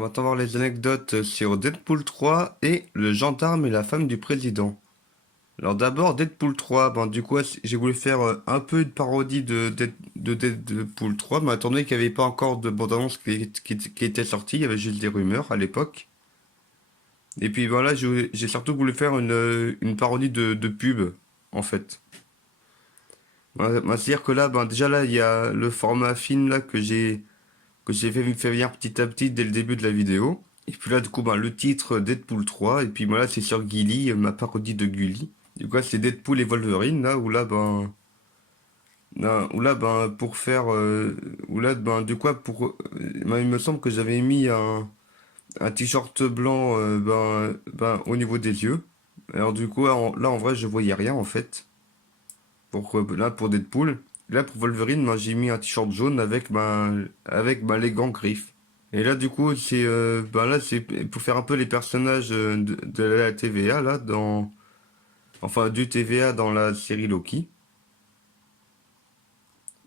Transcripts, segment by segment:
On va voir les anecdotes sur Deadpool 3 et le gendarme et la femme du président. Alors d'abord, Deadpool 3, du coup, j'ai voulu faire un peu une parodie de Deadpool 3, mais étant donné qu'il n'y avait pas encore de bande-annonce qui était sortie, il y avait juste des rumeurs à l'époque. Et puis voilà, j'ai surtout voulu faire une parodie de pub, en fait. C'est-à-dire que là, déjà là, il y a le format film là que j'ai fait venir petit à petit dès le début de la vidéo. Et puis là, du coup, le titre Deadpool 3. Et puis voilà, c'est sur Gulli, ma parodie de Gulli. Du coup, c'est Deadpool et Wolverine, là, pour faire. Où là, du coup, il me semble que j'avais mis un t-shirt blanc au niveau des yeux. Alors, du coup, là, en vrai, je voyais rien, en fait. Pour Deadpool. Là, pour Wolverine, j'ai mis un t-shirt jaune avec les gants griffes. Et là, du coup, c'est pour faire un peu les personnages de la TVA, là, enfin, du TVA dans la série Loki.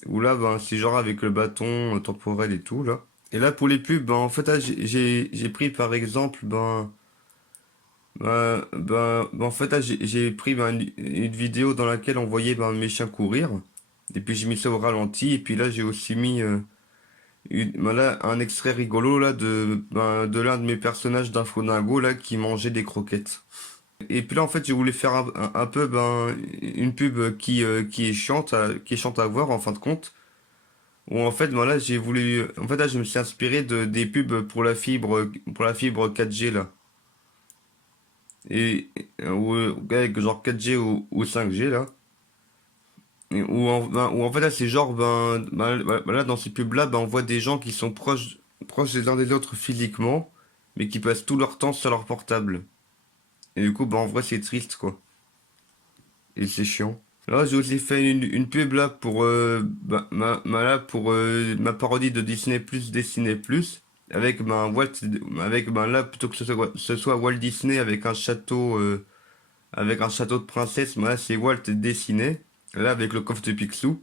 Où là, c'est genre avec le bâton temporel et tout, là. Et là, pour les pubs, en fait, là, j'ai pris, par exemple, en fait, là, j'ai pris une vidéo dans laquelle on voyait mes chiens courir. Et puis, j'ai mis ça au ralenti. Et puis là, j'ai aussi mis là, un extrait rigolo là de l'un de mes personnages d'Infodingo là qui mangeait des croquettes. Et puis là en fait j'ai voulu faire un peu une pub qui est chiante à voir en fin de compte. Où en fait là j'ai voulu en fait là je me suis inspiré des pubs pour la fibre 4G là. Et avec genre 4G ou 5G là. Où en fait là c'est genre là dans ces pubs là on voit des gens qui sont proches les uns des autres physiquement mais qui passent tout leur temps sur leur portable. Et du coup en vrai c'est triste quoi. Et c'est chiant. Là j'ai aussi fait une pub là pour ma parodie de Disney Plus avec là plutôt que ce soit Walt Disney avec un château de princesse, là c'est Walt dessiné là avec le coffre de Picsou.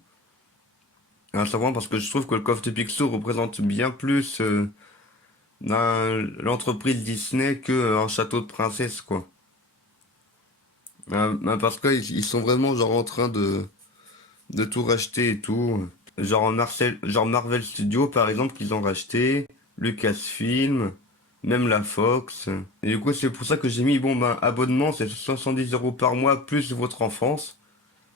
À savoir parce que je trouve que le coffre de Picsou représente bien plus l'entreprise Disney que un château de princesse quoi. Parce qu'ils sont vraiment genre en train de tout racheter et tout. Genre Marvel Studios par exemple qu'ils ont racheté, Lucasfilm, même la Fox. Et du coup c'est pour ça que j'ai mis abonnement c'est 70 € par mois plus votre enfance.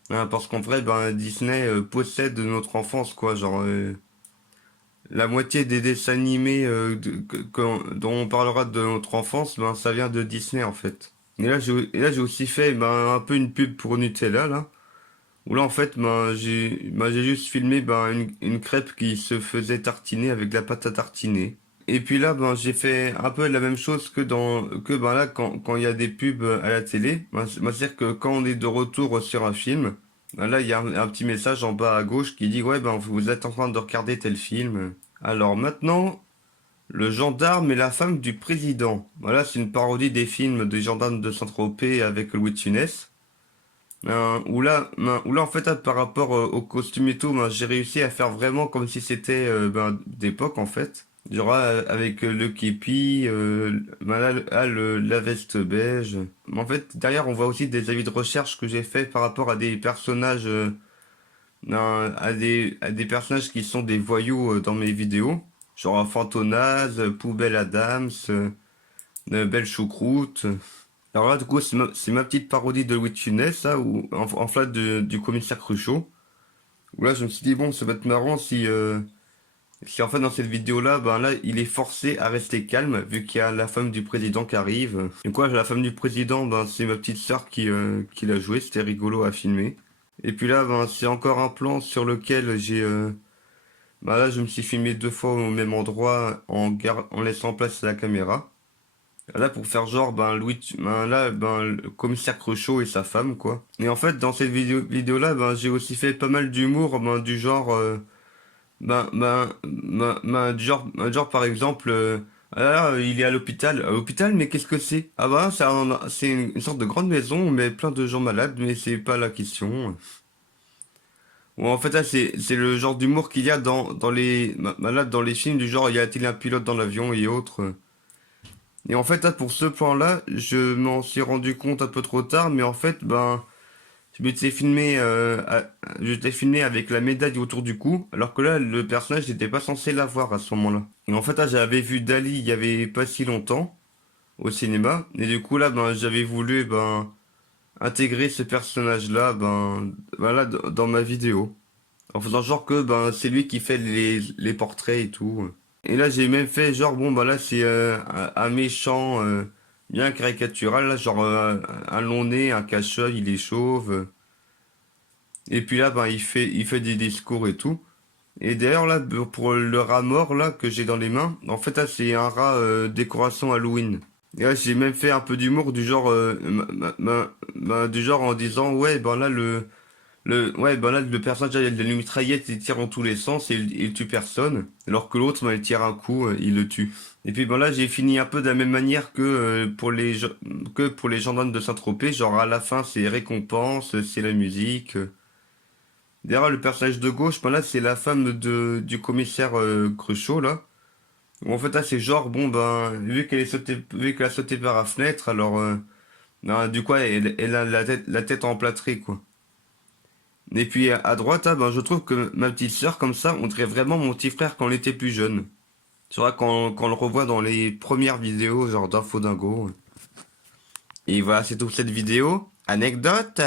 Parce qu'en vrai Disney possède notre enfance quoi genre la moitié des dessins animés dont on parlera de notre enfance, ça vient de Disney en fait. Et là, j'ai aussi fait un peu une pub pour Nutella là, où là en fait j'ai juste filmé une crêpe qui se faisait tartiner avec de la pâte à tartiner. Et puis là j'ai fait un peu la même chose que là quand il y a des pubs à la télé. C'est-à-dire que quand on est de retour sur un film, là il y a un petit message en bas à gauche qui dit ouais vous êtes en train de regarder tel film. Alors maintenant, le gendarme et la femme du président. Voilà, c'est une parodie des films des gendarmes de Saint-Tropez avec Louis de Funès. Où là, en fait, par rapport au costume et tout, j'ai réussi à faire vraiment comme si c'était d'époque, en fait. Genre avec le képi, la veste beige. Mais en fait, derrière, on voit aussi des avis de recherche que j'ai fait par rapport à des personnages, à des personnages qui sont des voyous dans mes vidéos. Genre Fantonaz, Poubelle Adams, Belle Choucroute. Alors là, du coup, c'est ma petite parodie de Louis de Funès, ça, en flat du commissaire Cruchot. Où là, je me suis dit, bon, ça va être marrant si en fait, dans cette vidéo-là, là, il est forcé à rester calme, vu qu'il y a la femme du président qui arrive. Et quoi, la femme du président, c'est ma petite sœur qui l'a joué, c'était rigolo à filmer. Et puis là, c'est encore un plan sur lequel là, je me suis filmé 2 fois au même endroit en laissant place à la caméra. Là, pour faire genre, le commissaire Cruchot et sa femme, quoi. Et en fait, dans cette vidéo-là, j'ai aussi fait pas mal d'humour, du genre, du genre, par exemple, il est à l'hôpital. À l'hôpital, mais qu'est-ce que c'est? Ah c'est une sorte de grande maison, mais plein de gens malades, mais c'est pas la question. Ou en fait, là, c'est le genre d'humour qu'il y a dans les films du genre, y a-t-il un pilote dans l'avion et autres. Et en fait, là, pour ce plan-là, je m'en suis rendu compte un peu trop tard, mais en fait, ben, je m'étais filmé, je t'ai filmé avec la médaille autour du cou, alors que là, le personnage n'était pas censé l'avoir à ce moment-là. Et en fait, là, j'avais vu Dali il y avait pas si longtemps, au cinéma, et du coup, là, ben, j'avais voulu, ben, intégrer ce personnage-là, ben, voilà, dans ma vidéo. En faisant genre que, ben, c'est lui qui fait les portraits et tout. Et là, j'ai même fait genre, bon, bah là, c'est un méchant bien caricatural, là, genre un long nez, un cache-œil, il est chauve. Et puis là, ben, il fait des discours et tout. Et d'ailleurs, là, pour le rat mort, là, que j'ai dans les mains, en fait, là, c'est un rat décoration Halloween. Et là, j'ai même fait un peu d'humour du genre, du genre en disant, ouais, ben là, ouais, ben là, le personnage, il a une mitraillette, il tire dans tous les sens et il tue personne. Alors que l'autre, ben, il tire un coup, il le tue. Et puis, ben là, j'ai fini un peu de la même manière que pour les gendarmes de Saint-Tropez. Genre, à la fin, c'est récompense, c'est la musique. D'ailleurs, le personnage de gauche, ben là, c'est la femme du commissaire Cruchot, là. Où en fait, là, c'est genre, bon, ben, vu qu'elle a sauté par la fenêtre, alors, ben, du coup, elle a la tête emplâtrée, quoi. Et puis à droite, ah, ben, je trouve que ma petite sœur, comme ça, on dirait vraiment mon petit frère quand on était plus jeune. Tu vois, quand on le revoit dans les premières vidéos, genre d'Info Dingo. Et voilà, c'est tout pour cette vidéo. Anecdote